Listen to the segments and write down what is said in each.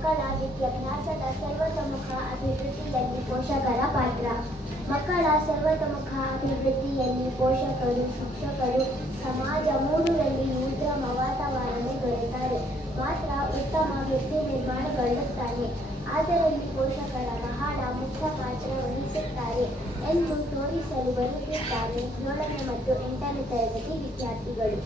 ಮಕ್ಕಳ ವಿದ್ಯಾಭ್ಯಾಸದ ಸರ್ವತೋಮುಖ ಅಭಿವೃದ್ಧಿಯಲ್ಲಿ ಪೋಷಕರ ಪಾತ್ರ. ಮಕ್ಕಳ ಸರ್ವತೋಮುಖ ಅಭಿವೃದ್ಧಿಯಲ್ಲಿ ಪೋಷಕರು, ಶಿಕ್ಷಕರು, ಸಮಾಜ ಮೂರರಲ್ಲಿ ಉತ್ತಮ ವಾತಾವರಣ ದೊರೆತರೆ ಮಾತ್ರ ಉತ್ತಮ ವ್ಯಕ್ತಿ ನಿರ್ಮಾಣಗೊಳ್ಳುತ್ತಾನೆ. ಅದರಲ್ಲಿ ಪೋಷಕರ ಬಹಳ ಮುಖ್ಯ ಪಾತ್ರ ವಹಿಸುತ್ತಾರೆ ಎಂದು ತೋರಿಸಲು ಬರುತ್ತಿದ್ದಾರೆ 7ನೇ ಮತ್ತು 8ನೇ ತರಗತಿ ವಿದ್ಯಾರ್ಥಿಗಳು.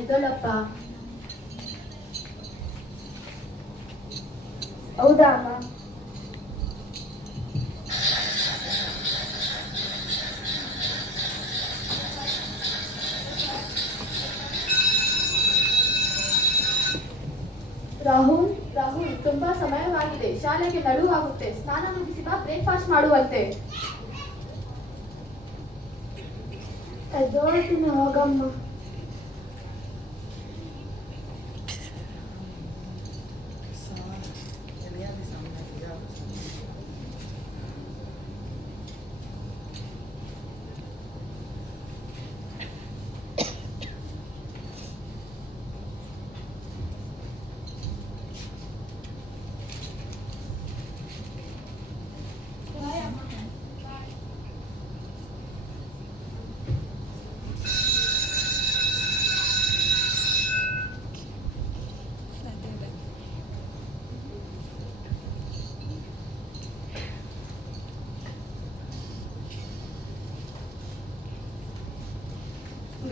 ಎದೋಳಪ್ಪ. ಹೌದಾ ಅಮ್ಮ? ರಾಹುಲ್, ತುಂಬಾ ಸಮಯವಾಗಿದೆ. ಶಾಲೆಗೆ ನಡುವಾಗುತ್ತೆ. ಸ್ನಾನ ಮುಗಿಸಿ ಬಾ, ಬ್ರೇಕ್ಫಾಸ್ಟ್ ಮಾಡುವಂತೆ. ಎದ್ದೋಳ್ತೀನಿ ಹೋಗಮ್ಮ.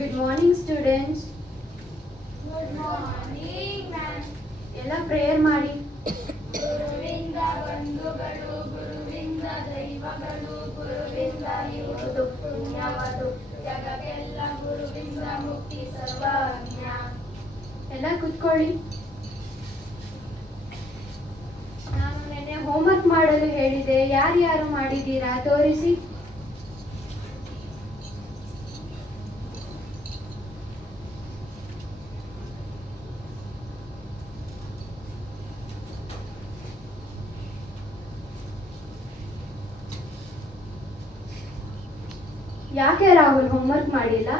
Good morning, students. Good morning ma'am. ಎಲ್ಲ ಪ್ರೇಯರ್ ಮಾಡಿ. ಗುರುವಿಂದ ಬಂಧುಗಳು, ಗುರುವಿಂದ ದೈವಗಳು, ಗುರುವಿಂದ ಇರುವುದು ಪುಣ್ಯವದು, ಜಗಕ್ಕೆಲ್ಲ ಗುರುವಿಂದ ಮುಕ್ತಿ ಸರ್ವಜ್ಞ. ಎಲ್ಲ ಕುತ್ಕೊಳ್ಳಿ. ನಾನು ನೆನ್ನೆ ಹೋಮ್ವರ್ಕ್ ಮಾಡಲು ಹೇಳಿದೆ. ಯಾರ್ಯಾರು ಮಾಡಿದ್ದೀರಾ ತೋರಿಸಿ. ಯಾಕೆ ರಾಹುಲ್ ಹೋಮ್ವರ್ಕ್ ಮಾಡಿಲ್ಲ?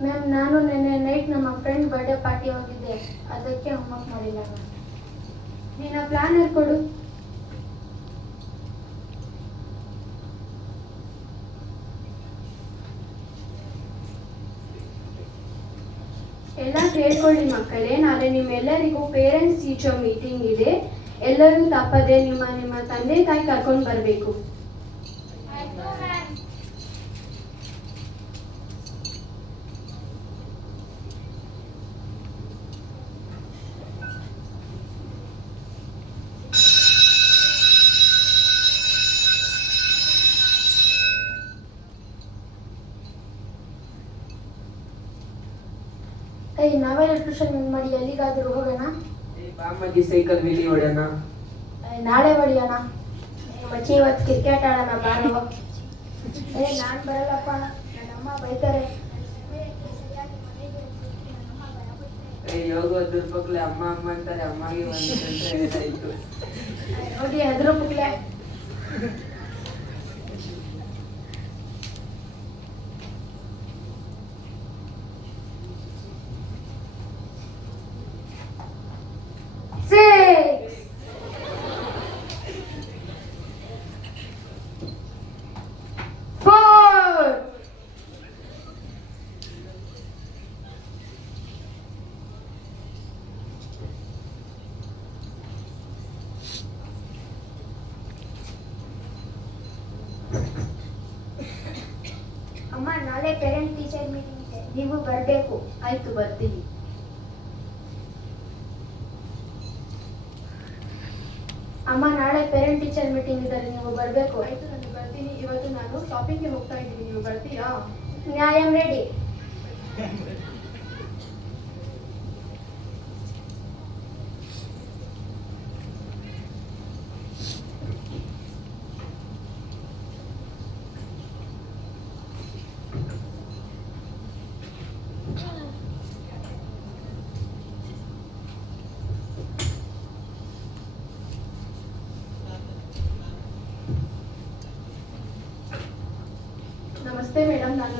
ಮ್ಯಾಮ್, ನಾನು ನಿನ್ನೆ ನೈಟ್ ನಮ್ಮ ಫ್ರೆಂಡ್ ಬರ್ಡೇ ಪಾರ್ಟಿ ಹೋಗಿದ್ದೆ, ಅದಕ್ಕೆ ಹೋಮ್ವರ್ಕ್ ಮಾಡಿಲ್ಲ ಮ್ಯಾಮ್. ನಿನ್ನ ಪ್ಲಾನರ್ ಕೊಡು. ಎಲ್ಲ ಕೇಳ್ಕೊಳ್ಳಿ ಮಕ್ಕಳೇ. ನಾಳೆ ನಿಮ್ಮೆಲ್ಲರಿಗೂ ಪೇರೆಂಟ್ಸ್ ಟೀಚರ್ ಮೀಟಿಂಗ್ ಇದೆ. ಎಲ್ಲರೂ ತಪ್ಪದೆ ನಿಮ್ಮ ತಂದೆ ತಾಯಿ ಕರ್ಕೊಂಡು ಬರಬೇಕು. ನಾವೆಲ್ಲ ಟ್ಯೂಷನ್ ಮಾಡಿ ಎಲ್ಲಿಗಾದ್ರೂ ಹೋಗೋಣ. ಬಾಮಜ್ಜಿ ಸೈಕಲ್ ವೀಲಿ ಹೊಡೆಯೋಣ. ನಾಳೆ ಹೊಡಿಯೋಣ. ಮಚ್ಚಿ ಇವತ್ತು ಕ್ರಿಕೆಟ್ ಆಡೋಣ ಬಾರೋ. ನಾನು ಬರಲ್ಲಪ್ಪ, ನನ್ನಮ್ಮ ಬೈತಾರೆ. ಯೋಗ ದುರ್ಪಕ್ಲೆ ಅಮ್ಮ ಅಮ್ಮ ಅಂತಾರೆ. ಅಮ್ಮಗೆ ಒಂದು ಹೋಗಿ ಅದ್ರ ಮಕ್ಳೆ. ಅಮ್ಮ, ನಾಳೆ ಪೇರೆಂಟ್ ಟೀಚರ್ ಮೀಟಿಂಗ್ ಇದೆ, ನೀವು ಬರಬೇಕು. ಆಯ್ತು, ಬರ್ತೀನಿ. ಅಮ್ಮ, ನಾಳೆ ಪೇರೆಂಟ್ ಟೀಚರ್ ಮೀಟಿಂಗ್ ಇದ್ದಾರೆ, ನೀವು ಬರಬೇಕು. ಆಯ್ತು, ನಾನು ಬರ್ತೀನಿ. ಇವತ್ತು ನಾನು ಶಾಪಿಂಗ್ಗೆ ಹೋಗ್ತಾ ಇದ್ದೀನಿ. ನೀವು ಬರ್ತೀರಾ? I am ready.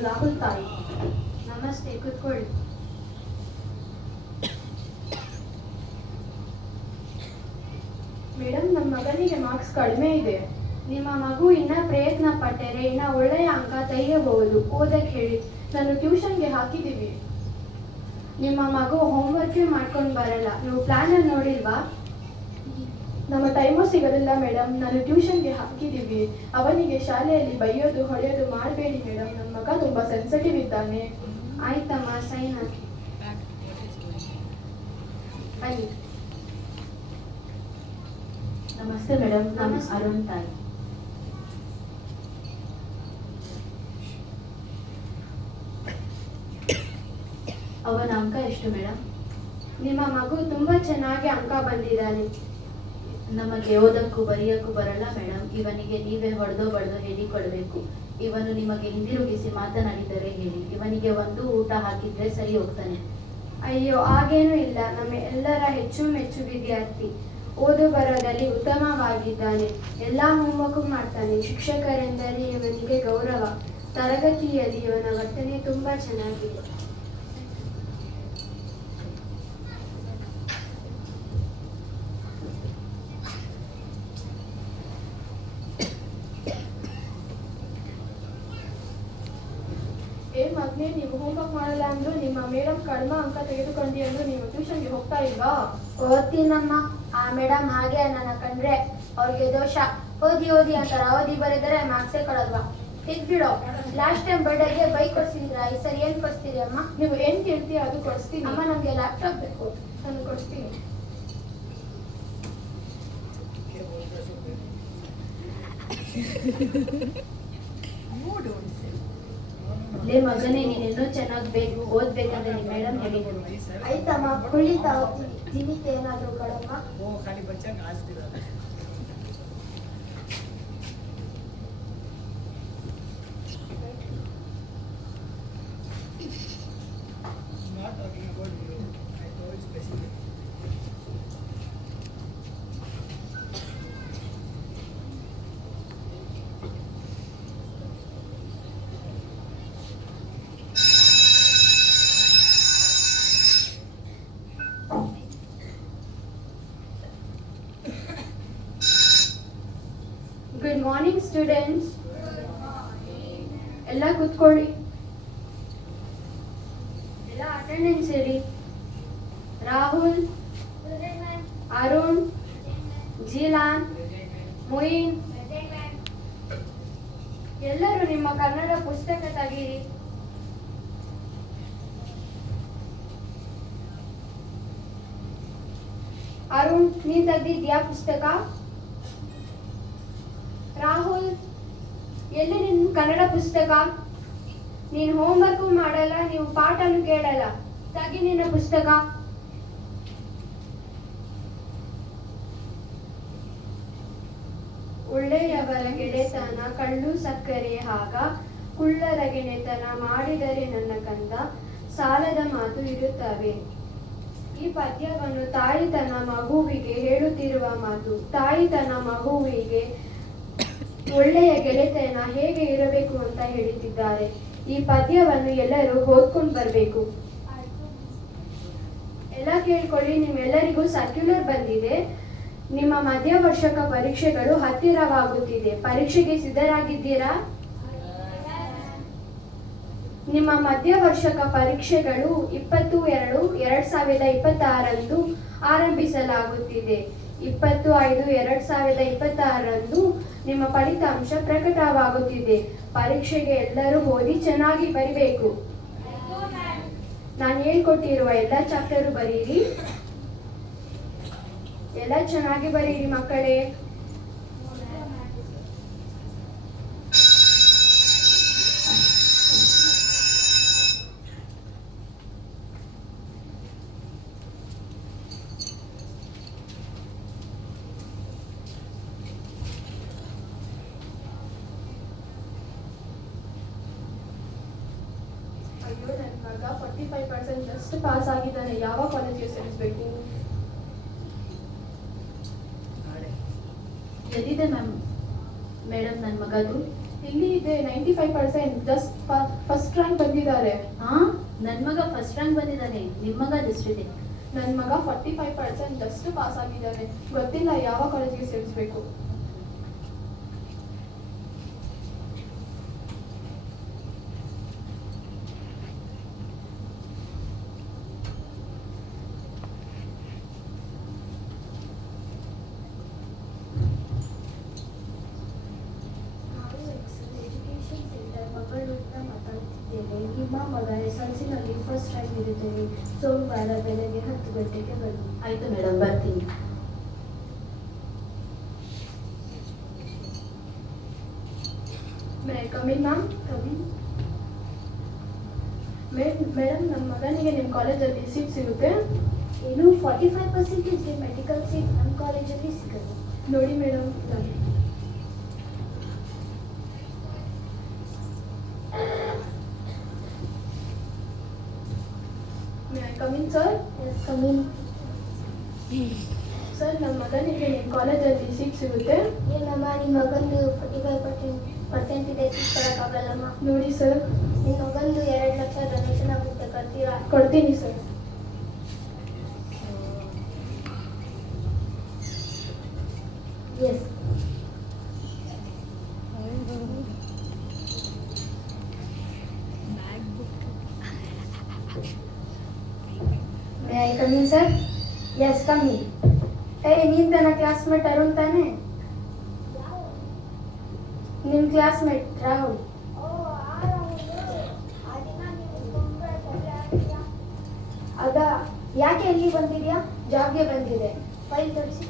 ರಾಹುಲ್ ತಾಯಿ. ನಮಸ್ತೆ, ಕೂತ್ಕೊಳ್ಳಿ. ಮೇಡಮ್, ನಮ್ಮ ಮಗನಿಗೆ ಮಾರ್ಕ್ಸ್ ಕಡಿಮೆ ಇದೆ. ನಿಮ್ಮ ಮಗು ಇನ್ನ ಪ್ರಯತ್ನ ಪಟ್ಟರೆ ಇನ್ನ ಒಳ್ಳೆಯ ಅಂಕ ತೆಗೆಯಬಹುದು. ಓದಕ್ಕೆ ಹೇಳಿ. ನಾನು ಟ್ಯೂಷನ್ಗೆ ಹಾಕಿದ್ದೀವಿ. ನಿಮ್ಮ ಮಗು ಹೋಮ್ವರ್ಕೇ ಮಾಡ್ಕೊಂಡು ಬರಲ್ಲ. ನೀವು ಪ್ಲಾನ್ ನೋಡಿಲ್ವಾ? ನಮ್ಮ ಟೈಮು ಸಿಗೋದಿಲ್ಲ ಮೇಡಮ್. ನಾನು ಟ್ಯೂಷನ್ಗೆ ಹಾಕಿದ್ದೀವಿ. ಅವನಿಗೆ ಶಾಲೆಯಲ್ಲಿ ಬೈಯೋದು ಹೊಡೆಯೋದು ಮಾಡಬೇಡಿ ಮೇಡಮ್. ನನ್ನ ಮಗ ತುಂಬ ಸೆನ್ಸಿಟಿವ್ ಇದ್ದಾನೆ. ಆಯ್ತಮ್ಮ, ಸೈನ್ ಹಾಕಿ. ಬನ್ನಿ. ನಮಸ್ತೆ ಮೇಡಮ್, ನಾನು ನಮಸ್ತೆ. ಅರುಣ್ ತಾಯಿ. ಅವನ ಅಂಕ ಎಷ್ಟು ಮೇಡಮ್? ನಿಮ್ಮ ಮಗು ತುಂಬಾ ಚೆನ್ನಾಗಿ ಅಂಕ ಬಂದಿದ್ದಾನೆ. ನಮಗೆ ಓದಕ್ಕೂ ಬರೆಯಕ್ಕೂ ಬರಲ್ಲ ಮೇಡಮ್. ಇವನಿಗೆ ನೀವೇ ಹೊಡೆದೋ ಬಡ್ದೋ ಹೇಳಿ ಕೊಡಬೇಕು. ಇವನು ನಿಮಗೆ ಹಿಂದಿರುಗಿಸಿ ಮಾತನಾಡಿದರೆ ಹೇಳಿ. ಇವನಿಗೆ ಒಂದು ಊಟ ಹಾಕಿದ್ರೆ ಸರಿ ಹೋಗ್ತಾನೆ. ಅಯ್ಯೋ, ಹಾಗೇನೂ ಇಲ್ಲ. ನಮ್ಮ ಎಲ್ಲರ ಹೆಚ್ಚು ಮೆಚ್ಚು ವಿದ್ಯಾರ್ಥಿ. ಓದು ಬರೋದಲ್ಲಿ ಉತ್ತಮವಾಗಿದ್ದಾನೆ. ಎಲ್ಲ ಹೋಮ್ವರ್ಕ್ ಮಾಡ್ತಾನೆ. ಶಿಕ್ಷಕರೆಂದರೆ ಇವನಿಗೆ ಗೌರವ. ತರಗತಿಯಲ್ಲಿ ಇವನ ವರ್ತನೆ ತುಂಬಾ ಚೆನ್ನಾಗಿದೆ. ಮಗನೇ, ನೀವು ಹೋಮ್ವರ್ಕ್ ಮಾಡಲ್ಲ ಅಂದ್ರು ನಿಮ್ಮ ಮೇಡಮ್ ಕಡಿಮೆ ಅಂಕ ತೆಗೆದುಕೊಂಡಿ ಅಂದ್ರು ನೀವು ಟ್ಯೂಷನ್ಗೆ ಹೋಗ್ತಾ ಇಲ್ವಾ? ಓದ್ತೀನಮ್ಮ. ಆ ಮೇಡಮ್ ಹಾಗೆ ನನ್ನ ಕಂಡ್ರೆ ಅವ್ರಿಗೆ ದೋಷ. ಓದಿ ಓದಿ ಅಂತಾರ, ಓದಿ ಬರೆದರೆ ಮಾರ್ಕ್ಸೇ ಕೊಡಲ್ವಾ? ಬಿಡೋ. ಲಾಸ್ಟ್ ಟೈಮ್ ಬರ್ಡೇಗೆ ಬೈಕ್ ಕೊಡ್ಸಿದ್ರ, ಈ ಸರಿ ಏನ್ ಕೊಡ್ಸ್ತೀರಿ ಅಮ್ಮ? ನೀವು ಏನ್ ಕೇಳ್ತೀಯ ಅದು ಕೊಡಿಸ್ತೀನಿ. ಅಮ್ಮ, ನಮ್ಗೆ ಲ್ಯಾಪ್ಟಾಪ್ ಬೇಕು. ನಾನು ಕೊಡಿಸ್ತೀನಿ. ಲೇ ಮಗನೇ, ನೀನೇನೋ ಚೆನ್ನಾಗಿ ಓದ್ಬೇಕಂದ್ರೆ ನಿಮ್ಮ ಮೇಡಮ್ ಹೇಳಿದ್ರು. ಆಯ್ತಮ್ಮ, ಕುಳಿತಾ ಓದ್ತೀನಿ. ಜೀವಿತ ಏನಾದ್ರು ಕೊಡಮ್ಮ. Good morning students. ಎಲ್ಲ ಕೂತ್ಕೊಳ್ಳಿ. ಎಲ್ಲ ಅಟೆಂಡೆನ್ಸ್ ಇರಿ. ರಾಹುಲ್, ಅರುಣ್, ಜೀಲಾನ್, ಮೊಯಿನ್, ಎಲ್ಲರೂ ನಿಮ್ಮ ಕನ್ನಡ ಪುಸ್ತಕ ತೆಗೀರಿ. ಅರುಣ್, ನೀನ್ ತೆಗ್ದಿದ್ಯಾ ಪುಸ್ತಕ? ರಾಹುಲ್, ಎಲ್ಲಿ ನಿನ್ ಕನ್ನಡ ಪುಸ್ತಕ? ನೀನ್ ಹೋಮ್ವರ್ಕು ಮಾಡಲ್ಲ, ನೀವು ಪಾಠನು ಕೇಳಲ್ಲ. ತೆಗಿ ನಿನ್ನ ಪುಸ್ತಕ. ಒಳ್ಳೆಯವರ ಗೆಳೆತನ ಕಳ್ಳು ಸಕ್ಕರೆ ಹಾಗ, ಕುಳ್ಳರ ಗೆಳೆತನ ಮಾಡಿದರೆ ನನ್ನ ಕಂದ, ಸಾಲದ ಮಾತು ಇರುತ್ತವೆ. ಈ ಪದ್ಯವನ್ನು ತಾಯಿ ತನ್ನ ಮಗುವಿಗೆ ಹೇಳುತ್ತಿರುವ ಮಾತು. ತಾಯಿ ತನ್ನ ಮಗುವಿಗೆ ಒಳ್ಳೆಯ ಗೆಳೆತನ ಹೇಗೆ ಇರಬೇಕು ಅಂತ ಹೇಳುತ್ತಿದ್ದಾರೆ. ಈ ಪದ್ಯವನ್ನು ಎಲ್ಲರೂ ಓದ್ಕೊಂಡು ಬರಬೇಕು. ಎಲ್ಲ ಕೇಳ್ಕೊಳ್ಳಿ. ನಿಮ್ಮೆಲ್ಲರಿಗೂ ಸರ್ಕ್ಯುಲರ್ ಬಂದಿದೆ. ನಿಮ್ಮ ಮಧ್ಯ ವರ್ಷಕ ಪರೀಕ್ಷೆಗಳು ಹತ್ತಿರವಾಗುತ್ತಿದೆ. ಪರೀಕ್ಷೆಗೆ ಸಿದ್ಧರಾಗಿದ್ದೀರಾ? ನಿಮ್ಮ ಮಧ್ಯ ವರ್ಷಕ ಪರೀಕ್ಷೆಗಳು 20/2/2026 ಆರಂಭಿಸಲಾಗುತ್ತಿದೆ. 20/5/2026 ನಿಮ್ಮ ಫಲಿತಾಂಶ ಪ್ರಕಟವಾಗುತ್ತಿದೆ. ಪರೀಕ್ಷೆಗೆ ಎಲ್ಲರೂ ಓದಿ ಚೆನ್ನಾಗಿ ಬರಿಬೇಕು. ನಾನು ಹೇಳ್ಕೊಟ್ಟಿರುವ ಎಲ್ಲ ಚಾಪ್ಟರ್ ಬರೀರಿ. ಎಲ್ಲ ಚೆನ್ನಾಗಿ ಬರೀರಿ ಮಕ್ಕಳೇ. ಅಯ್ಯೋ, ನನ್ನ ಮಗ 45% ಜಸ್ಟ್ ಪಾಸ್ ಆಗಿದ್ದಾನೆ. ಯಾವ ಕಾಲೇಜಿಗೆ ಸೇರಿಸ್ಬೇಕು? ಎಲ್ಲಿದೆ ಮೇಡಮ್ ನನ್ನ ಮಗದು? ಇಲ್ಲಿ ಇದೆ 95%, ಜಸ್ಟ್ ಫಸ್ಟ್ ರ್ಯಾಂಕ್ ಬಂದಿದ್ದಾರೆ. ಹಾ, ನನ್ ಮಗ ಫಸ್ಟ್ ರ್ಯಾಂಕ್ ಬಂದಿದ್ದಾನೆ. ನಿಮ್ ಮಗ ಎಷ್ಟಿದೆ? ನನ್ನ ಮಗ 45% ಜಸ್ಟ್ ಪಾಸ್ ಆಗಿದ್ದಾನೆ. ಗೊತ್ತಿಲ್ಲ ಯಾವ ಕಾಲೇಜಿಗೆ ಸೇರಿಸ್ಬೇಕು. ಎಜುಕೇಶನ್ ಸೆಂಟರ್ ಮಂಗಳೂರಿನಿಂದ ಮಾತಾಡ್ತಿದ್ದೇನೆ. ನಿಮ್ಮ ಮಗ SLCನಲ್ಲಿ ಫಸ್ಟ್ ರ್ಯಾಂಕ್ ಇರುತ್ತೇನೆ. ಸೋಮವಾರ ಬೆಳಗ್ಗೆ 10 ಗಂಟೆಗೆ ಬನ್ನಿ. ಆಯ್ತು ಮೇಡಮ್, ಬರ್ತೀನಿ. Come in ma'am. ಮೇಡಮ್, ನಮ್ಮ ಮಗನಿಗೆ ನಿಮ್ಮ ಕಾಲೇಜಲ್ಲಿ ಸೀಟ್ ಸಿಗುತ್ತೆ? ಇನ್ನು 45% ಮೆಡಿಕಲ್ ಸೀಟ್ ನಮ್ಮ ಕಾಲೇಜಲ್ಲಿ ಸಿಗುತ್ತೆ. ನೋಡಿ madam. Come in sir. Come in. Sir, ನಮ್ಮ ಮಗನಿಗೆ ನಿಮ್ಮ ಕಾಲೇಜಲ್ಲಿ ಸೀಟ್ ಸಿಗುತ್ತೆ? ಏನಮ್ಮ ನಿಮ್ಮ ಮಗಂದು 45% ಇದೆ, ಸೀಟ್ ಕೊಡೋಕ್ಕಾಗಲ್ಲಮ್ಮ. ನೋಡಿ ಸರ್. ನಿಮ್ಮ ಮಗಂದು 2 ಲಕ್ಷ ಡೊನೇಷನ್ ಆಗುತ್ತೆ, ಕೊಡ್ತೀರಾ? ಕೊಡ್ತೀನಿ sir. Yes. May I come in, sir? Yes, come in. ನೀನ್ ನನ್ನ ಕ್ಲಾಸ್ಮೇಟ್ ಅರುಣ್ ತಾನೆ? ನಿಮ್ ಕ್ಲಾಸ್ಮೇಟ್ ರಾಹುಲ್. ಅದ ಯಾಕೆ ಎಲ್ಲಿ ಬಂದಿದ್ಯಾ? ಜಾಬ್ಗೆ ಬಂದಿದೆ. ಫೈಲ್ ತೋರಿಸಿ.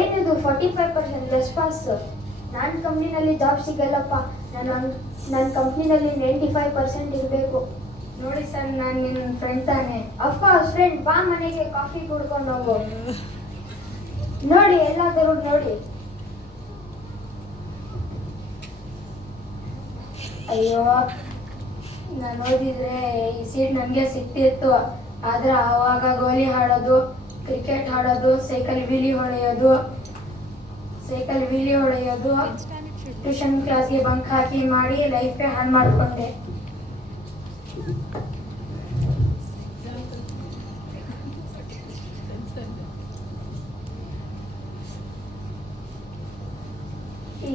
ಏನಿದು 45% ಜಸ್ಟ್ ಪಾಸ್? ನನ್ನ ಕಂಪ್ನಿನಲ್ಲಿ ಜಾಬ್ ಸಿಗಲ್ಲಪ್ಪ. ನನ್ನ ಕಂಪ್ನಿನಲ್ಲಿ 95% ಇರಬೇಕು. ನೋಡಿ ಸರ್, ನಾನು ನಿನ್ನ ಫ್ರೆಂಡ್ ತಾನೆ? Of course friend. ಬಾ ಮನೆಗೆ ಕಾಫಿ ಕುಡ್ಕೊಂಡು ಹೋಗು. ನೋಡಿ, ಎಲ್ಲಾದರೂ ನೋಡಿ. ಅಯ್ಯೋ, ನಾನು ಓದಿದ್ರೆ ಈ ಸೀಟ್ ನನಗೆ ಸಿಕ್ತಿತ್ತು. ಆದ್ರೆ ಆವಾಗ ಗೋಲಿ ಆಡೋದು, ಕ್ರಿಕೆಟ್ ಆಡೋದು, ಸೈಕಲ್ ವೀಲಿ ಹೊಡೆಯೋದು, ಟ್ಯೂಷನ್ ಕ್ಲಾಸ್ಗೆ ಬಂಕ್ ಹಾಕಿ ಮಾಡಿ ಲೈಫೇ ಹಾಳು ಮಾಡಿಕೊಂಡೆ. ಈ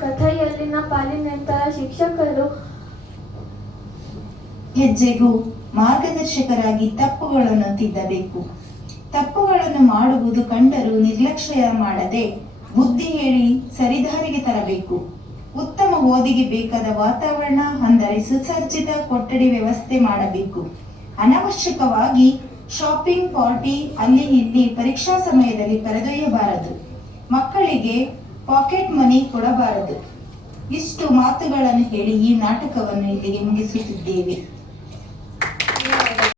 ಕಥೆಯಲ್ಲಿನ ಪಾಲಿನಂತರ ಶಿಕ್ಷಕರು ಹೆಜ್ಜೆಗೂ ಮಾರ್ಗದರ್ಶಕರಾಗಿ ತಪ್ಪುಗಳನ್ನು ತಿದ್ದಬೇಕು. ತಪ್ಪುಗಳನ್ನು ಮಾಡುವುದು ಕಂಡರೂ ನಿರ್ಲಕ್ಷ್ಯ ಮಾಡದೆ ಬುದ್ಧಿ ಹೇಳಿ ಸರಿದಾರಿಗೆ ತರಬೇಕು. ಉತ್ತಮ ಓದಿಗೆ ಬೇಕಾದ ವಾತಾವರಣ ಅಂದರೆ ಸುಸಜ್ಜಿತ ಕೊಠಡಿ ವ್ಯವಸ್ಥೆ ಮಾಡಬೇಕು. ಅನವಶ್ಯಕವಾಗಿ ಶಾಪಿಂಗ್ ಪಾರ್ಟಿ ಅಲ್ಲಿ ಇಲ್ಲಿ ಪರೀಕ್ಷಾ ಸಮಯದಲ್ಲಿ ಕರೆದೊಯ್ಯಬಾರದು. ಮಕ್ಕಳಿಗೆ ಪಾಕೆಟ್ ಮನಿ ಕೊಡಬಾರದು. ಇಷ್ಟು ಮಾತುಗಳನ್ನು ಹೇಳಿ ಈ ನಾಟಕವನ್ನು ಇಲ್ಲಿಗೆ ಮುಗಿಸುತ್ತಿದ್ದೇವೆ.